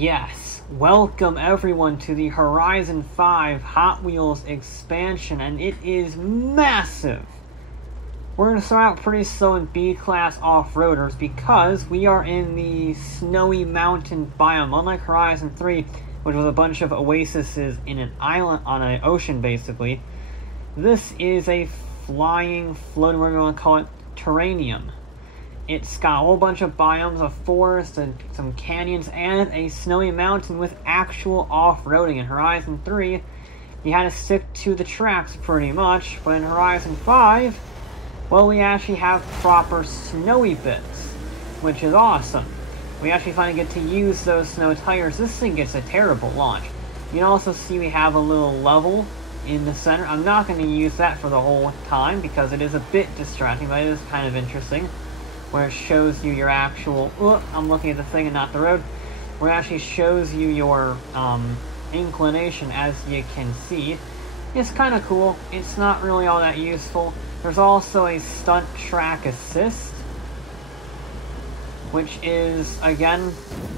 Yes, welcome everyone to the Horizon 5 Hot Wheels expansion, and it is massive! We're going to start out pretty slow in B-Class off-roaders because we are in the snowy mountain biome, unlike Horizon 3, which was a bunch of oases in an island, on an ocean basically. This is a flying, floating, we're going to call it terranium. It's got a whole bunch of biomes, a forest, and some canyons, and a snowy mountain with actual off-roading. In Horizon 3, you had to stick to the tracks pretty much, but in Horizon 5, well, we actually have proper snowy bits, which is awesome. We actually finally get to use those snow tires. This thing gets a terrible launch. You can also see we have a little level in the center. I'm not going to use that for the whole time because it is a bit distracting, but it is kind of interesting, where it shows you your actual, I'm looking at the thing and not the road, where it actually shows you your inclination, as you can see. It's kind of cool. It's not really all that useful. There's also a stunt track assist, which is, again,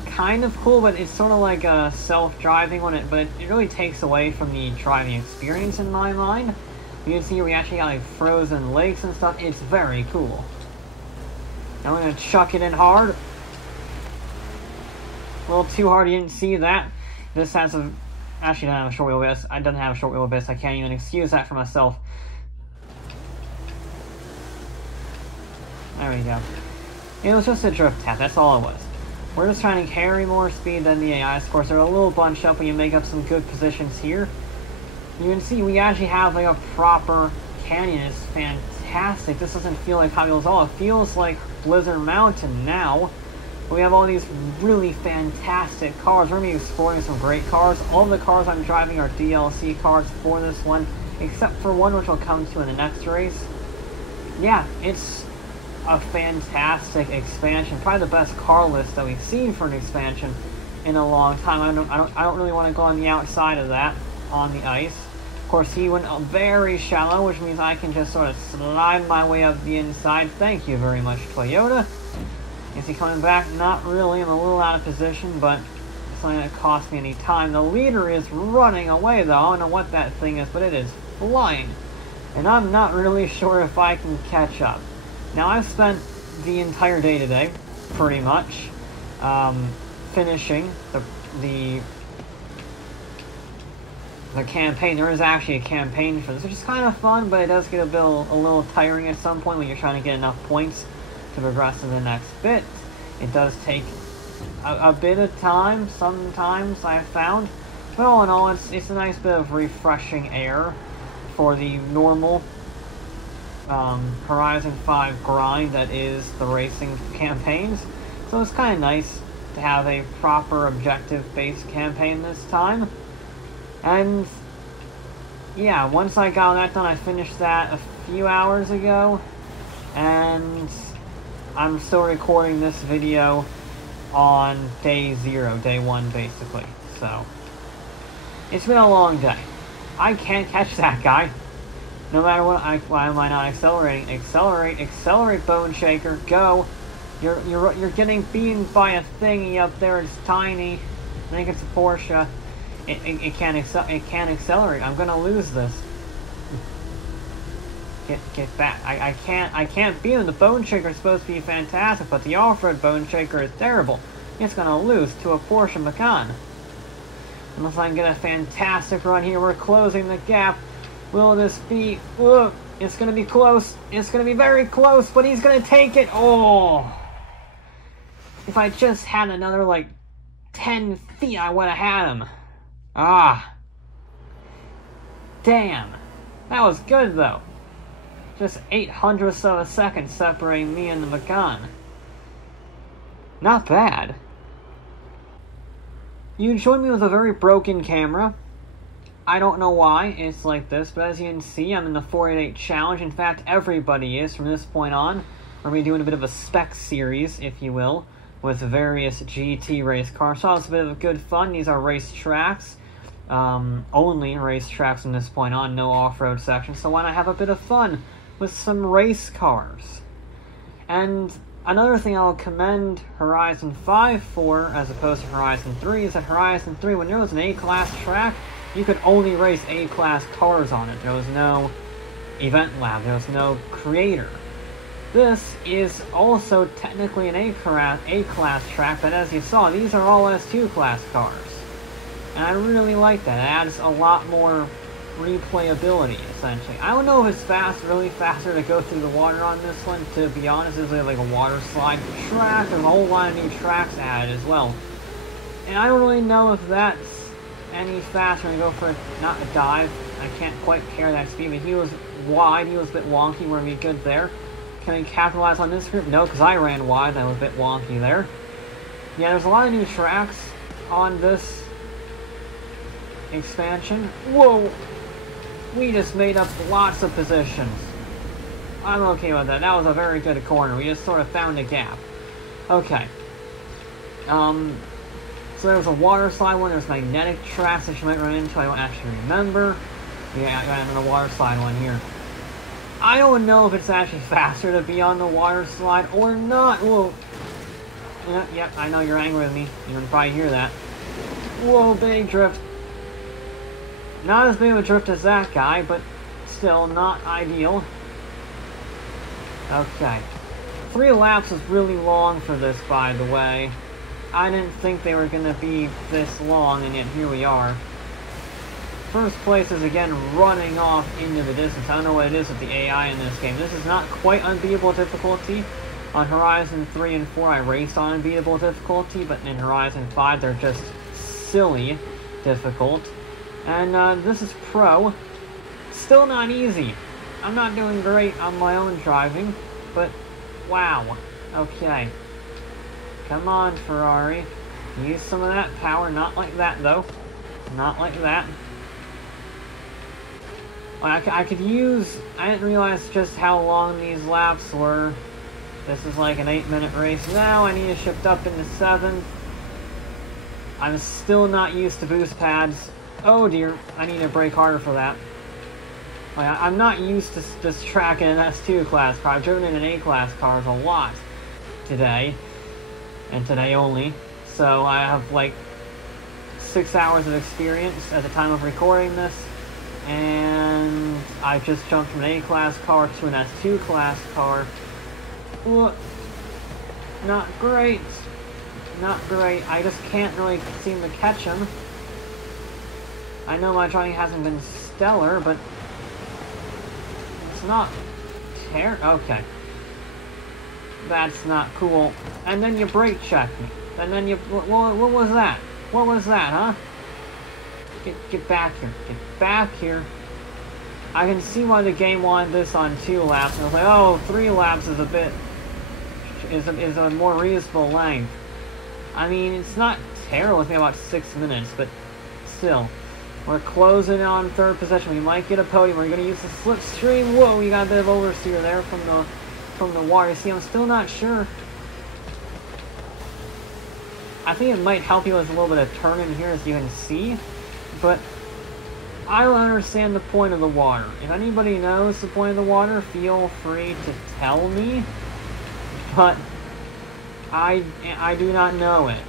kind of cool, but it's sort of like a self-driving one, but it really takes away from the driving experience in my mind. You can see we actually got like frozen lakes and stuff. It's very cool. Now we're going to chuck it in hard. A little too hard, you didn't see that. This has a... Actually, doesn't have a short wheelbase. I don't have a short wheelbase. I can't even excuse that for myself. There we go. It was just a drift tap, that's all it was. We're just trying to carry more speed than the AIs. Of course, they're a little bunched up, but you make up some good positions here. You can see we actually have like a proper canyon. It's fantastic. This doesn't feel like Hot Wheels at all. It feels like Blizzard Mountain now. We have all these really fantastic cars. We're going to be exploring some great cars. All of the cars I'm driving are DLC cars for this one, except for one which I'll come to in the next race. Yeah, it's a fantastic expansion. Probably the best car list that we've seen for an expansion in a long time. I don't really want to go on the outside of that, on the ice. Of course, he went very shallow, which means I can just sort of slide my way up the inside. Thank you very much, Toyota. Is he coming back? Not really. I'm a little out of position, but it's not going to cost me any time. The leader is running away, though. I don't know what that thing is, but it is flying. And I'm not really sure if I can catch up. Now, I've spent the entire day today, pretty much, finishing the campaign. There is actually a campaign for this, which is kind of fun, but it does get a little tiring at some point when you're trying to get enough points to progress to the next bit. It does take a bit of time, sometimes, I've found. But all in all, it's a nice bit of refreshing air for the normal Horizon 5 grind that is the racing campaigns. So it's kind of nice to have a proper objective-based campaign this time. And yeah, once I got that done, I finished that a few hours ago, and I'm still recording this video on day 0, day 1 basically. So it's been a long day. I can't catch that guy. No matter what, why am I not accelerating? Accelerate, Bone Shaker, go! You're getting beaten by a thingy up there. It's tiny. I think it's a Porsche. It can't accelerate. I'm gonna lose this. Get back! I can't beat him. The Bone Shaker is supposed to be fantastic, but the off-road Bone Shaker is terrible. It's gonna lose to a Porsche Macan. Unless I can get a fantastic run here. We're closing the gap. Will this be... Ugh, it's going to be close. It's going to be very close, but he's going to take it. Oh! If I just had another, like, 10 feet, I would have had him. Ah. Damn. That was good, though. Just 0.08 of a second separating me and the Macan. Not bad. You joined me with a very broken camera. I don't know why it's like this, but as you can see, I'm in the 488 challenge. In fact, everybody is from this point on. We're going to be doing a bit of a spec series, if you will, with various GT race cars. So it's a bit of good fun. These are race tracks. Only race tracks from this point on, no off-road sections. So why not have a bit of fun with some race cars? And Another thing I'll commend Horizon 5 for, as opposed to Horizon 3, is that Horizon 3, when there was an A-class track, you could only race A-class cars on it. There was no event lab, there was no creator. This is also technically an A-class track, but as you saw, these are all S2 class cars. And I really like that. It adds a lot more replayability, essentially. I don't know if it's really faster to go through the water on this one, to be honest. This is like a water slide track. There's a whole lot of new tracks added as well. And I don't really know if that's any faster to go for not a dive. I can't quite carry that speed, but he was wide, he was a bit wonky, we're gonna be good there. Can I capitalize on this group? No, because I ran wide, I was a bit wonky there. Yeah, there's a lot of new tracks on this expansion. Whoa! We just made up lots of positions. I'm okay with that. That was a very good corner. We just sort of found a gap. Okay. So there's a water slide one. There's magnetic tracks that you might run into. I don't actually remember. Yeah, I got another water slide one here. I don't know if it's actually faster to be on the water slide or not. Whoa. Yep, I know you're angry with me. You can probably hear that. Whoa, big drift. Not as big of a drift as that guy, but still not ideal. Okay. 3 laps is really long for this, by the way. I didn't think they were going to be this long, and yet here we are. First place is again running off into the distance. I don't know what it is with the AI in this game. This is not quite unbeatable difficulty. On Horizon 3 and 4 I raced on unbeatable difficulty, but in Horizon 5 they're just silly difficult. And this is Pro. Still not easy. I'm not doing great on my own driving, but wow. Okay. Come on, Ferrari. Use some of that power. Not like that, though. Not like that. I could use... I didn't realize just how long these laps were. This is like an 8-minute race now. I need to shift up into 7th. I'm still not used to boost pads. Oh dear, I need to brake harder for that. I'm not used to this track in an S2 class car. I've driven in an A-class cars a lot today. And today only. So I have like 6 hours of experience at the time of recording this. And I just jumped from an A-class car to an S2 class car. Ugh. Not great. Not great. I just can't really seem to catch him. I know my driving hasn't been stellar, but it's not okay. That's not cool. And then you brake checked me. And then you... what was that? What was that, huh? Get back here. Get back here. I can see why the game wanted this on 2 laps. And I was like, oh, 3 laps is a bit... is a more reasonable length. I mean, it's not terrible. It's about 6 minutes, but still. We're closing on 3rd position. We might get a podium. We're going to use the slipstream. Whoa, we got a bit of oversteer there from the water. You see, I'm still not sure. I think it might help you with a little bit of turning here, as you can see. But I don't understand the point of the water. If anybody knows the point of the water, feel free to tell me. But I do not know it.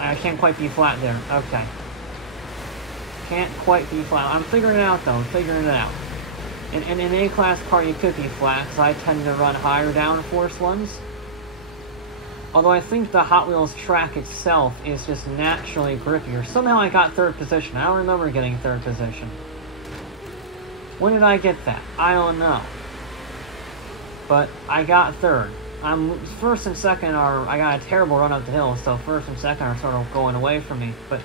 I can't quite be flat there. Okay. Can't quite be flat. I'm figuring it out, though. I'm figuring it out. In an A-class car, you could be flat, because I tend to run higher downforce ones. Although I think the Hot Wheels track itself is just naturally grippier. Somehow I got 3rd position. I don't remember getting 3rd position. When did I get that? I don't know. But I got 3rd. I'm 1st and 2nd are... I got a terrible run up the hill, so 1st and 2nd are sort of going away from me. But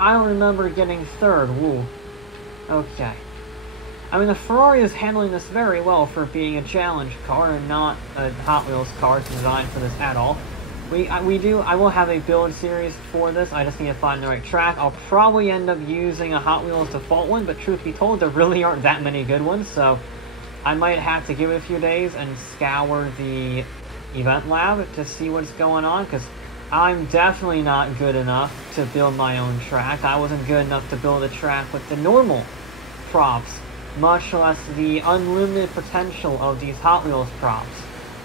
I don't remember getting 3rd. Woo. Okay. I mean, the Ferrari is handling this very well for being a challenge car and not a Hot Wheels car designed for this at all. I will have a build series for this. I just need to find the right track. I'll probably end up using a Hot Wheels default one, but truth be told, there really aren't that many good ones, so I might have to give it a few days and scour the event lab to see what's going on, because I'm definitely not good enough to build my own track. I wasn't good enough to build a track with the normal props much less the unlimited potential of these Hot Wheels props.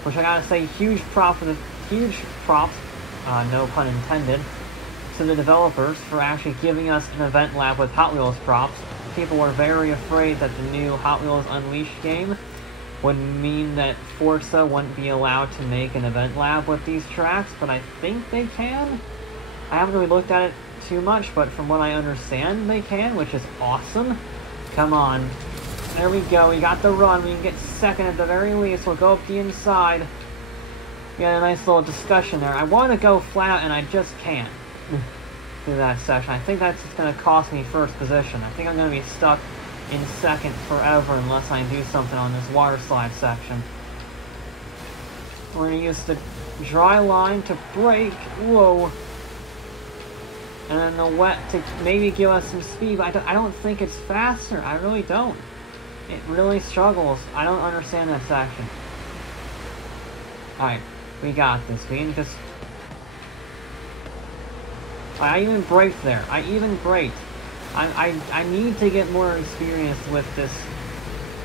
Which I gotta say, huge props, no pun intended, to the developers for actually giving us an event lab with Hot Wheels props. People were very afraid that the new Hot Wheels Unleashed game would mean that Forza wouldn't be allowed to make an event lab with these tracks, but I think they can. I haven't really looked at it too much, but from what I understand, they can, which is awesome. Come on. There we go, we got the run, we can get second at the very least, we'll go up the inside. We had a nice little discussion there. I want to go flat out, and I just can't do that section. I think that's going to cost me first position. I think I'm going to be stuck in second forever unless I do something on this water slide section. We're going to use the dry line to brake. Whoa. And then the wet to maybe give us some speed, but I don't think it's faster. I really don't. It really struggles. I don't understand that section. Alright, we got this. We can just... I even braked there. I even braked. I need to get more experience with this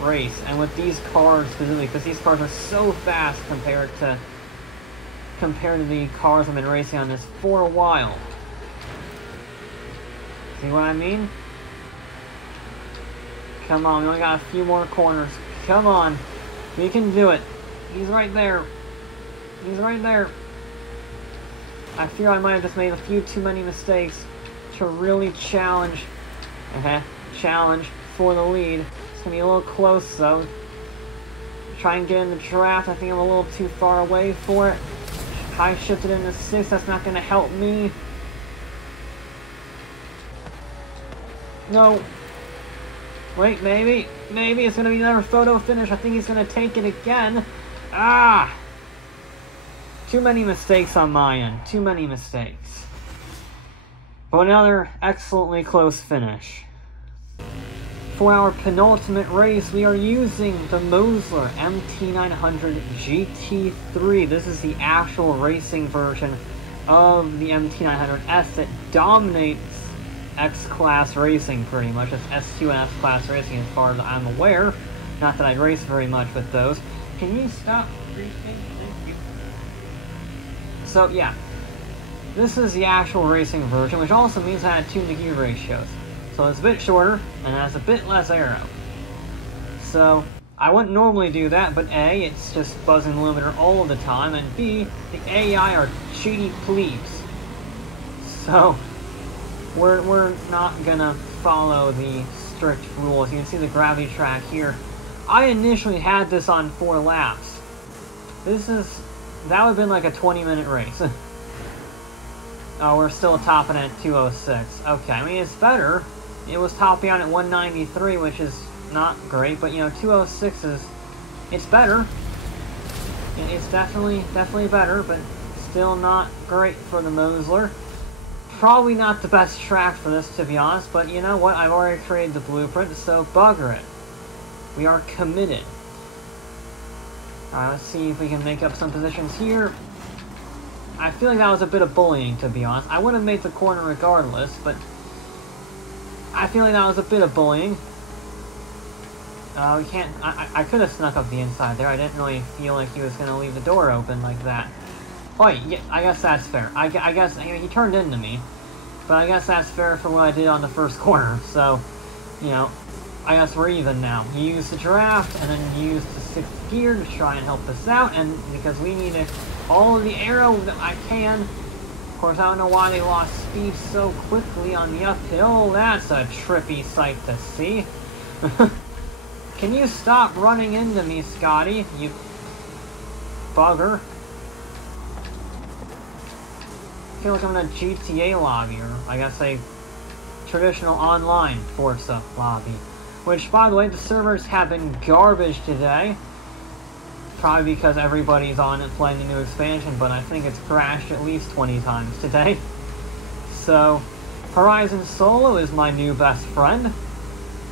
race, and with these cars specifically, because these cars are so fast compared to the cars I've been racing on this for a while. See what I mean? Come on, we only got a few more corners. Come on. We can do it. He's right there. He's right there. I fear I might have just made a few too many mistakes to really challenge for the lead. It's gonna be a little close though. Try and get in the draft. I think I'm a little too far away for it. High shifted into 6. That's not gonna help me. No. Wait, maybe it's gonna be another photo finish. I think he's gonna take it again. Ah! Too many mistakes on my end. Too many mistakes. But another excellently close finish. For our penultimate race, we are using the Mosler MT900 GT3. This is the actual racing version of the MT900S that dominates X-Class racing pretty much. It's S2 and S-Class racing as far as I'm aware. Not that I race very much with those. Can you stop breathing? Thank you. So yeah, this is the actual racing version, which also means I had tuned the gear ratios. So it's a bit shorter, and has a bit less aero. So, I wouldn't normally do that, but A, it's just buzzing the limiter all the time, and B, the AI are cheaty plebes. So, we're not gonna follow the strict rules. You can see the gravity track here. I initially had this on 4 laps. That would have been like a 20-minute race. Oh, we're still topping at 206. Okay, I mean, it's better. It was topping out at 193, which is not great, but, you know, 206 it's better. It's definitely better, but still not great for the Mosler. Probably not the best track for this, to be honest, but you know what? I've already created the blueprint, so bugger it. We are committed. Alright, let's see if we can make up some positions here. I feel like that was a bit of bullying, to be honest. I would have made the corner regardless, but I feel like that was a bit of bullying. We can't... I could have snuck up the inside there. I didn't really feel like he was going to leave the door open like that. Oh, yeah, I guess that's fair. I guess... I mean, he turned into me. But I guess that's fair for what I did on the first corner. So, you know, I guess we're even now. He used the draft, and then he used the 6th gear to try and help us out. And because we needed all of the aero that I can... Of course, I don't know why they lost speed so quickly on the uphill. That's a trippy sight to see. Can you stop running into me, Scotty? You bugger. I feel like I'm in a GTA lobby, or I guess a traditional online Forza lobby. Which, by the way, the servers have been garbage today. Probably because everybody's on it playing the new expansion, but I think it's crashed at least 20 times today. So, Horizon Solo is my new best friend.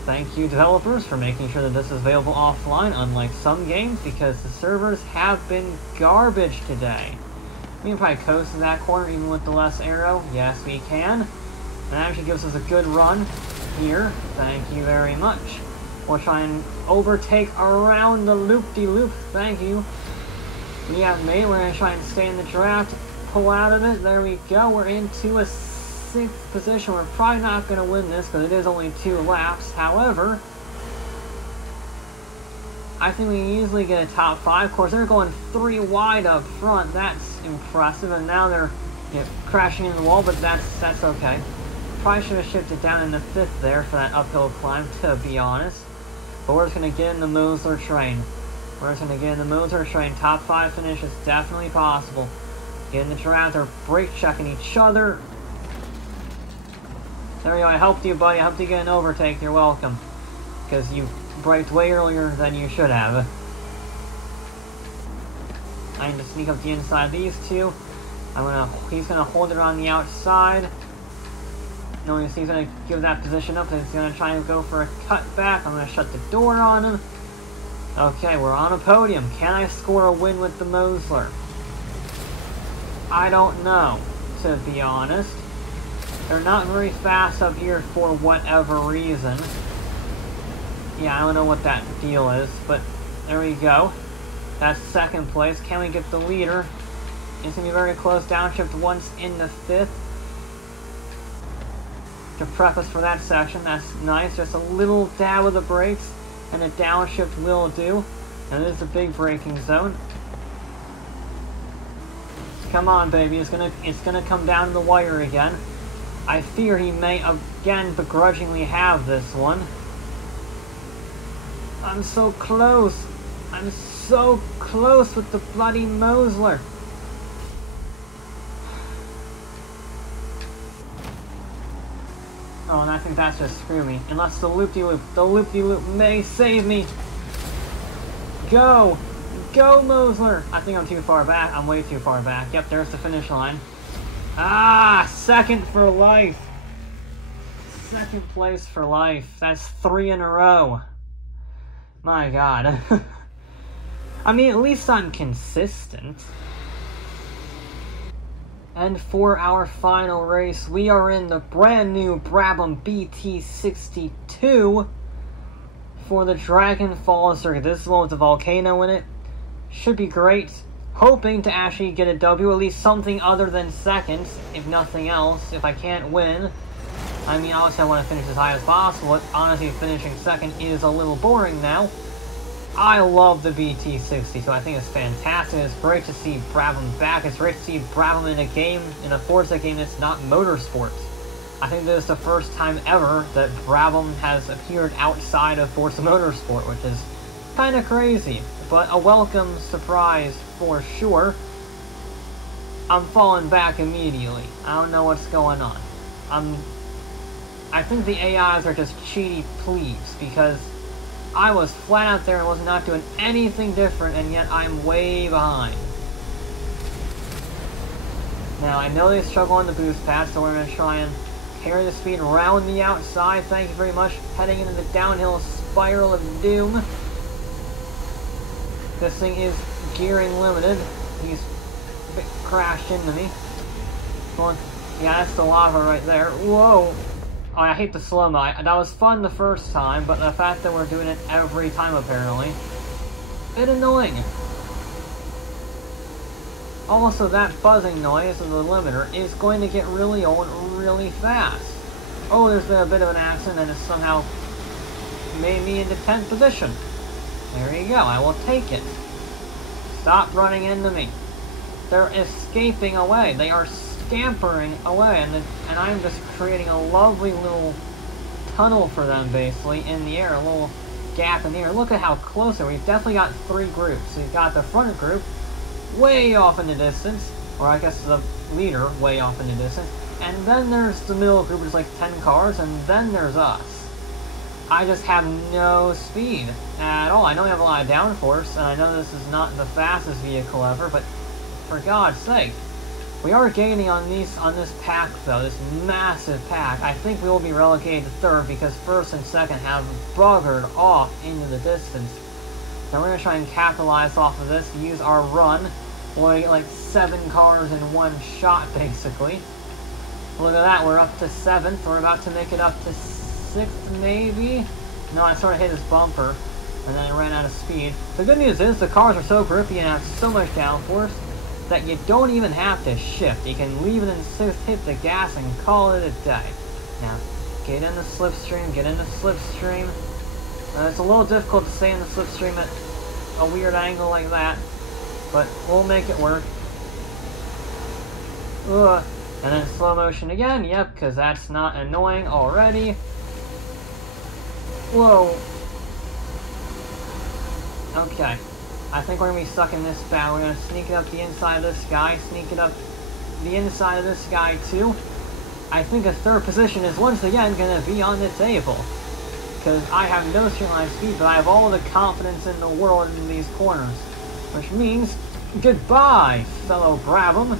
Thank you, developers, for making sure that this is available offline, unlike some games, because the servers have been garbage today. We can probably coast in that corner even with the less aero. Yes, we can. And that actually gives us a good run here. Thank you very much. We'll try and overtake around the loop-de-loop. Thank you. We have made. We're going to try and stay in the draft. Pull out of it. There we go. We're into a 6th position. We're probably not going to win this because it is only 2 laps. However, I think we can easily get a top 5. Of course, they're going 3 wide up front. That's impressive. And now they're crashing into the wall, but that's okay. Probably should have shifted down in the 5th there for that uphill climb, to be honest. But we're just going to get in the Mosler train. We're just going to get in the Mosler train. Top 5 finish is definitely possible. Get in the draft. They're brake checking each other. There we go. I helped you, buddy. I helped you get an overtake. You're welcome. Because you braked way earlier than you should have. I need to sneak up the inside of these two. He's gonna hold it on the outside. No, he's gonna give that position up and he's gonna try and go for a cutback. I'm gonna shut the door on him. Okay, we're on a podium. Can I score a win with the Mosler? I don't know, to be honest. They're not very fast up here for whatever reason. Yeah, I don't know what that deal is, but there we go. That's 2nd place. Can we get the leader? It's going to be very close. Downshift once in the 5th. To prep us for that section, that's nice. Just a little dab of the brakes, and a downshift will do. And this is a big braking zone. Come on, baby. It's gonna come down to the wire again. I fear he may again begrudgingly have this one. I'm so close. I'm so close with the bloody Mosler. Oh, and I think that's just screw me. Unless the loop-de-loop. The loop-de-loop may save me. Go! Go, Mosler! I think I'm too far back. I'm way too far back. Yep, there's the finish line. Ah! 2nd for life. 2nd place for life. That's 3 in a row. My god. I mean, at least I'm consistent. And for our final race, we are in the brand new Brabham BT62 for the Dragon Falls circuit. This is the one with the volcano in it. Should be great. Hoping to actually get a W, at least something other than 2nd, if nothing else, if I can't win. I mean, obviously I want to finish as high as possible, but honestly finishing 2nd is a little boring now. I love the BT62. I think it's fantastic. It's great to see Brabham back. It's great to see Brabham in a game, in a Forza game that's not motorsports. I think this is the first time ever that Brabham has appeared outside of Forza Motorsport, which is kind of crazy, but a welcome surprise for sure. I'm falling back immediately. I don't know what's going on. I think the AIs are just cheaty plebes, because I was flat out there and was not doing anything different, and yet I'm way behind. Now, I know they struggle on the boost pad, so we're going to try and carry the speed around the outside. Thank you very much. Heading into the downhill spiral of doom. This thing is gearing limited. He's crashed into me. Yeah, that's the lava right there. Whoa! Oh, I hate the slow-mo. That was fun the first time, but the fact that we're doing it every time, apparently, a bit annoying. Also, that buzzing noise of the limiter is going to get really old really fast. Oh, there's been a bit of an accident and it somehow made me into 10th position. There you go, I will take it. Stop running into me. They're escaping away. They are scampering away, and I'm just creating a lovely little tunnel for them, basically, in the air, a little gap in the air. Look at how close they are. We've definitely got 3 groups. We've got the front group way off in the distance, or I guess the leader way off in the distance, and then there's the middle group, which is like 10 cars, and then there's us. I just have no speed at all. I know we have a lot of downforce, and I know this is not the fastest vehicle ever, but for God's sake. We are gaining on this pack, though, this massive pack. I think we will be relegated to 3rd because 1st and 2nd have buggered off into the distance. Now we're going to try and capitalize off of this, use our run. We're going to get like 7 cars in one shot, basically. Look at that, we're up to 7th. We're about to make it up to 6th, maybe? No, I sort of hit his bumper, and then I ran out of speed. The good news is the cars are so grippy and have so much downforce that you don't even have to shift. You can leave it and just hit the gas and call it a day. Now, get in the slipstream, get in the slipstream. It's a little difficult to stay in the slipstream at a weird angle like that, but we'll make it work. Ugh. And then slow motion again, yep, because that's not annoying already. Whoa. Okay. I think we're going to be stuck in this battle. We're going to sneak it up the inside of this guy, sneak it up the inside of this guy too. I think a third position is once again going to be on the table. Because I have no straight line speed, but I have all the confidence in the world in these corners. Which means, goodbye, fellow Brabham.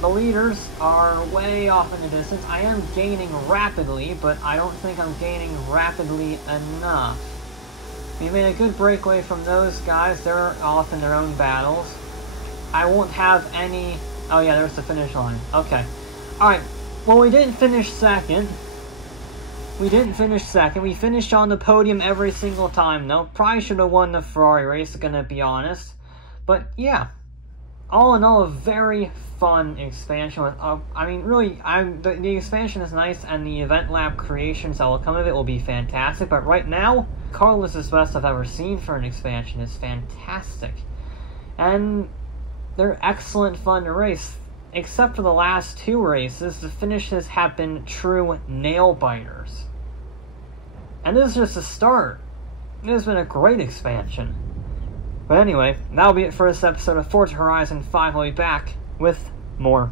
The leaders are way off in the distance. I am gaining rapidly, but I don't think I'm gaining rapidly enough. We made a good breakaway from those guys. They're off in their own battles. I won't have any... Oh yeah, there's the finish line. Okay. Alright. Well, we didn't finish second. We finished on the podium every single time, though. Probably should have won the Ferrari race, gonna be honest. But, yeah. All in all, a very fun expansion. I mean, really, the expansion is nice, and the event lab creations that will come of it will be fantastic. But right now, Carlos's best I've ever seen for an expansion is fantastic. And they're excellent fun to race. Except for the last two races, the finishes have been true nail-biters. And this is just a start. It has been a great expansion. But anyway, that'll be it for this episode of Forza Horizon 5. I'll be back with more.